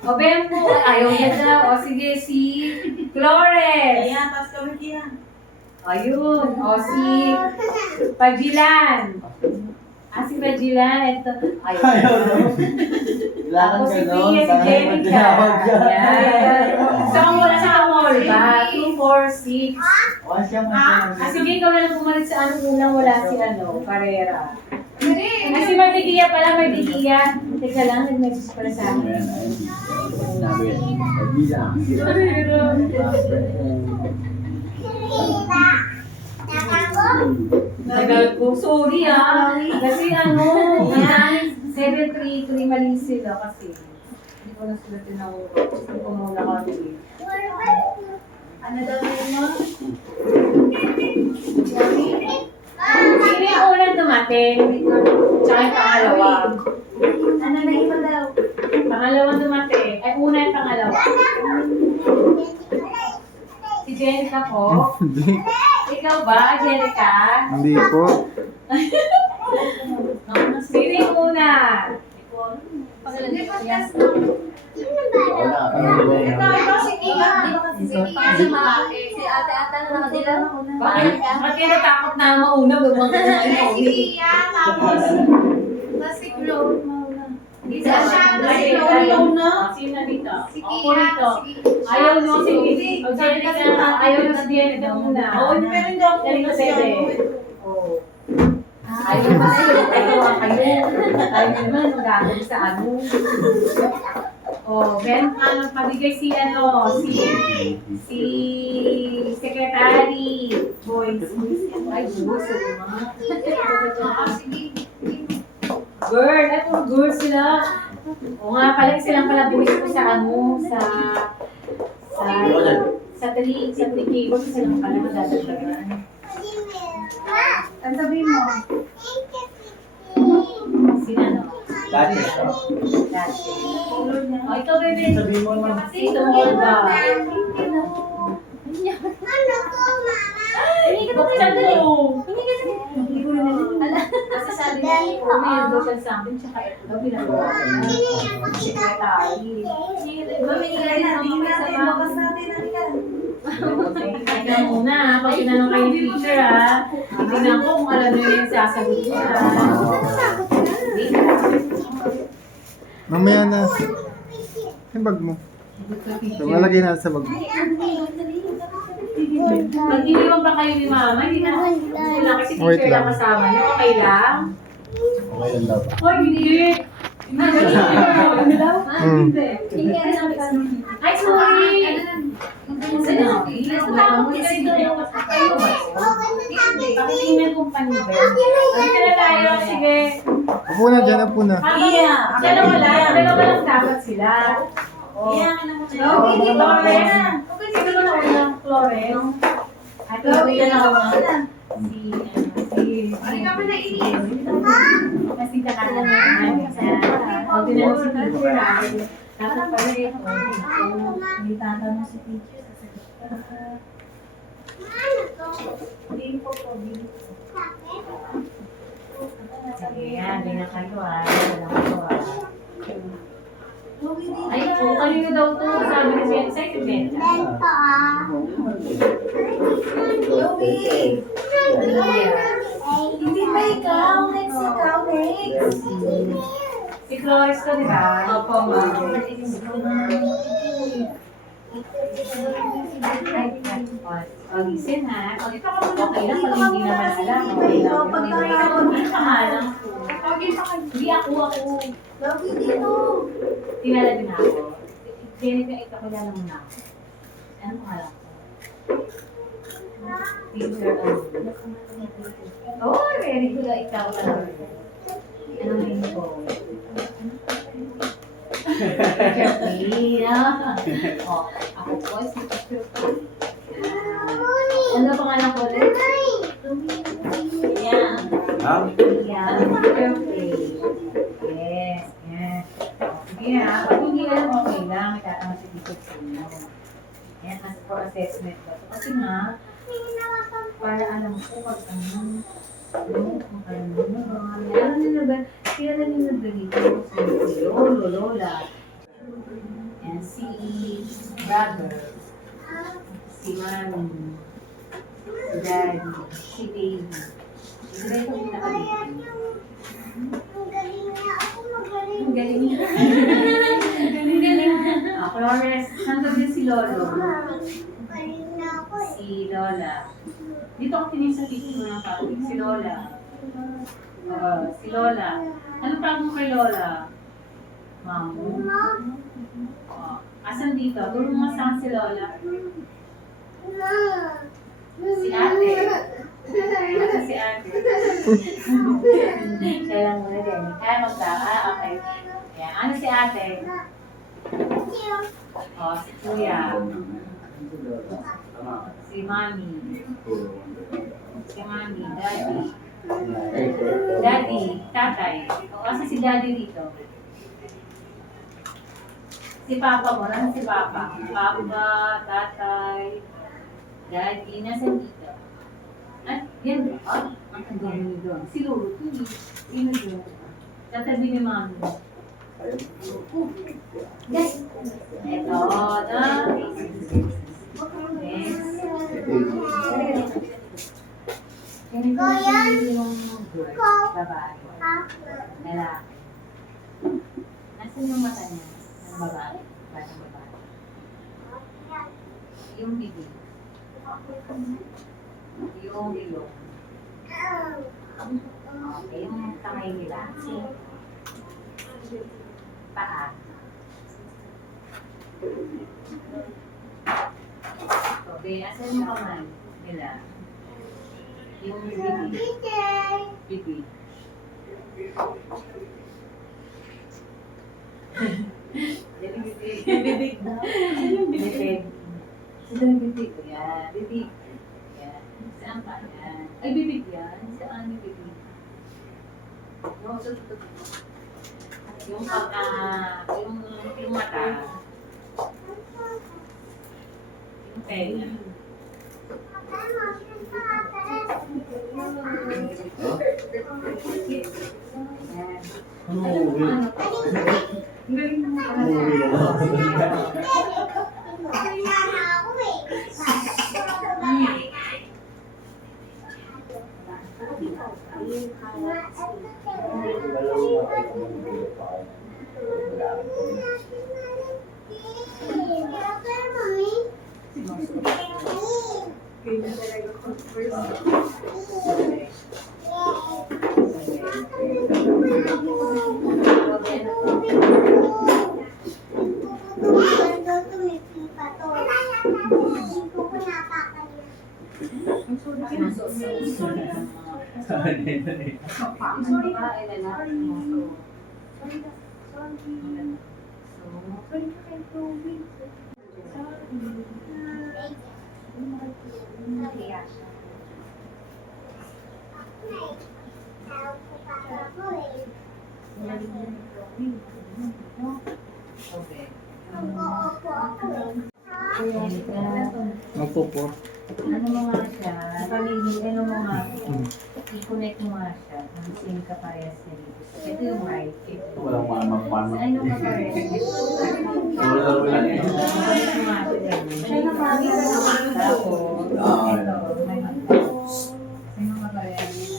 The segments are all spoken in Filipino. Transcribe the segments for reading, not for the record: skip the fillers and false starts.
O, Bembo. Ayaw niya daw. O, sige, si Flores. Ayan, pas kami diyan. Ayun. O, si Pagilan. Si Pagilan. Ito. Ayaw daw. Kailangan Tapos si ka nun. Pia, si Sana Jenica. magtinawag ka. Ayan. Sa mall ba? 2, 4, 6. O, siya mo. Sige, ikaw na lang pumalit sa unang wala si Carrera. Si Martikia pala, Martikia. Teka lang, nag-message pala sa akin. Sabi, pagbilang. Tagal ko. Sorry kasi 733 mali sila kasi. Hindi ko na sila tinawag. Gusto ko muna kami. Ano daw yun mo? Sino yung unang dumating? Tsaka yung pangalawa. Ano na iba daw? Pangalawang dumating. Ay, una yung pangalawa. Si Jenica po. Hindi. Ikaw ba, Jenica? Hindi po. Sino yung una? Hindi pa kasi. Wala. Ano ba yan? Ikaw si Kia. Di ba kasi si Kia? Si ate-ate na nakadila. Bakit kayo natakot na mauna? Si Kia, tapos si Chloe. Isa siya na si Chloe na. Sino dito? Si Ako Kia. dito. Ayaw mo si ayaw mo si Jenica muna. Oo, meron daw ako. Jenica Bebe. Oo. Ayaw mo sila. Ayaw kayo. Ayaw naman magagawin sa ano. Ben, pabigay si si Secretary. Boys. Ay, boys. Girl, ay puro girls sila. O nga pala, silang pala boys ko sa sa 3K. Silang pala madadagdagan. Ang sabihin mo? Sino ano? Dati siya. Dati. O, ikaw, bebe. Sabihin mo naman. Ito mo ba? Buksan mo. Hindi ko na kasi sabi niya, may social something, tsaka ito daw ginagawa ko na secretary. Mamigay na, tingin natin, bakas natin, natin. Teka muna, pag tinanong kayo ni teacher tingnan ko kung alam nyo yung sasagot niya. Mamaya na. Yung bag mo. So, malagay natin sa bag mo. Pag iniwan ba kayo ni mama, hindi na gusto lang kasi Wait teacher lang lang. kasama niyo, okay lang? Okay lang daw. Hoy, hindi! Ay, sorry! Pakitingnan kong panibel. Dito na tayo, sige. Upo na dyan, upo na. Dalawa lang dapat sila. Iya, ka na mo Flores. Sino ba na unang Flores? At ito na ako. Ano ka ba nainis? Kasi kakala na ang tinanong si teacher dapat pala ito. May tatanong si teacher. Hindi po. Sige, yan. Hindi na kayo Walang ko Ay, kanino daw to? Sabi ni Sen, second Yogi! Hindi ba ikaw? Next ikaw, next. Si Flores to, di ba? Opo, ma'am. Listen ha. Okay lang pag hindi naman alam. Okay lang. Hindi ako. Yogi dito. Tinala din ako. Jenica, ito kilala mo na ako. Ano pangalan ko? Teacher, oh, very good. Ikaw talaga. Anong name ko? Teacher P. Oh, ako po si Teacher P. Ano pangalan ko ulit? Yeah. Ha? Yeah, Teacher P. Yes. Sige ha, pag hindi alam okay lang, itatanong si teacher sa inyo. Yan, as for assessment ba? Kasi nga, para alam ko pag kung alam mo ba, ano na ba? kilala niyo na dito. Si Lolo, Lola. And si brother. Si Mami. Si Daddy. Si Baby. Sila yung pinaka-baby. Ang galing niya. Ang galing niya. Flores, nandun din si Lolo. Si Lola. Dito ako tingin sa picture ng public. Si Lola. Si Lola. Ano tawag mo kay Lola? Mamu. Asan dito? Tulong mo saan si Lola? Si ate. Asan si ate? Siya lang muna din. Kaya okay. Ayan. Ano si ate? Si kuya. Si mami. Si mami. Daddy. Daddy. Tatay. Asan si daddy dito? Si papa mo. Ano si papa? Papa, tatay, daddy. Nasaan dito? At yan. Ang dami doon. Si Lolo. Sino doon? Tatabi ni mami. Yes. Ito. Next. Ganito yung babae. Lalaki. Nasaan yung mata niya? Ng babae. Batang babae. Yung bibig. Yung ilong. Okay, yung kamay nila. Paa. Okay, asan yung kamay nila? Yung bibig. Bibig. Bibig daw. Bibig. Saan yung bibig? Yan. Bibig. Yan. Saan pa yan? Ay, bibig yan. Saan yung bibig? Yung mata. Yung tenga. Opo po. Ano mo nga siya, ano mo nga, i-connect mo nga siya, ang same ka parehas niya dito. Ito yung right, ito. Walang mamang-mamang. Ano mo parehas niya? Wala lang eh. Connect mo nga siya dyan. Tapos, ito, may sino nga parehas niya?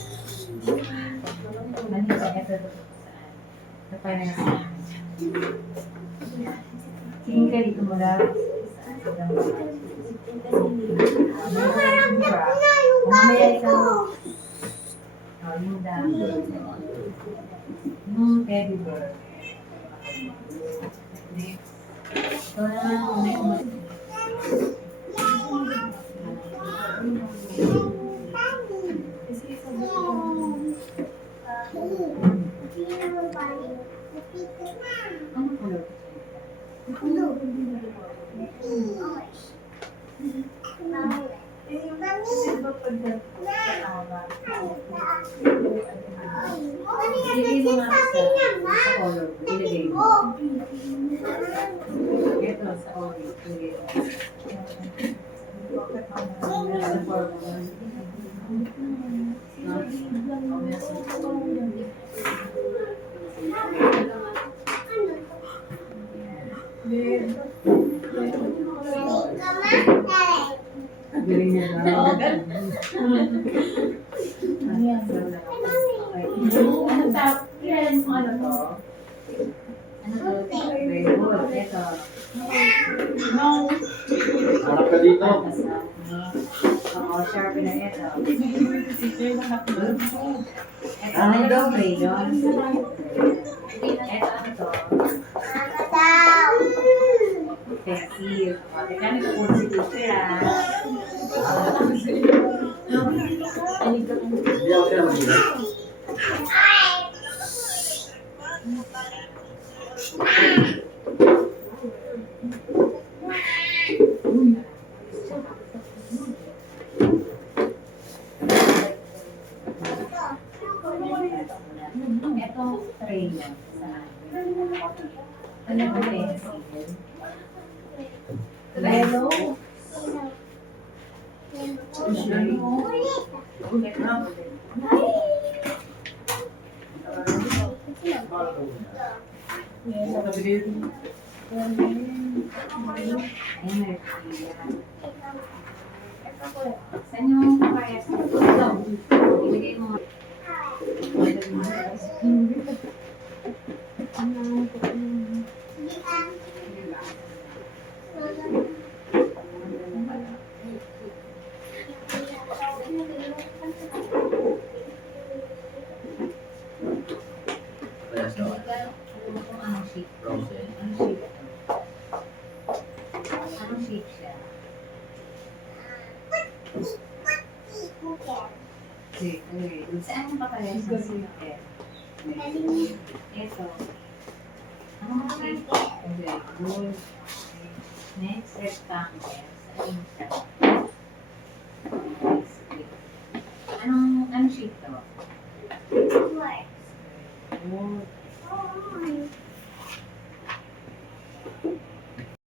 Ano ba, ito saan? Ito parehas niya. Tingin ka dito mula. Mamaya ikaw. Yung dami. Yung teddy bear. Ito na. Ano color? Ilagay mo nga sa color. Ilagay mo. Ito sa orange. Ilagay mo. Sa purple. Galing niya daw. Ano tap? Yan, ano to? Ano to? Very good. Ito. Harap ka dito. Oo, sharp na ito. Ito, ano doble yun? Ito, ano to? Pencil. O, teka, may kukun si teacher, ah. Hindi ako sila mag-ilan. Ito, tray yan. Ano ba pencil? Hello? Saan yung parehas? Ito. Ibigay mo. Parehas daw. Anong shape? Frozen. Anong shape? Anong shape siya? Okay. Saan yung paparehas ng sticker? Ito. Anong shape? Okay, good. Next, rectangle. Saan yung siya? Anong shape to? Good.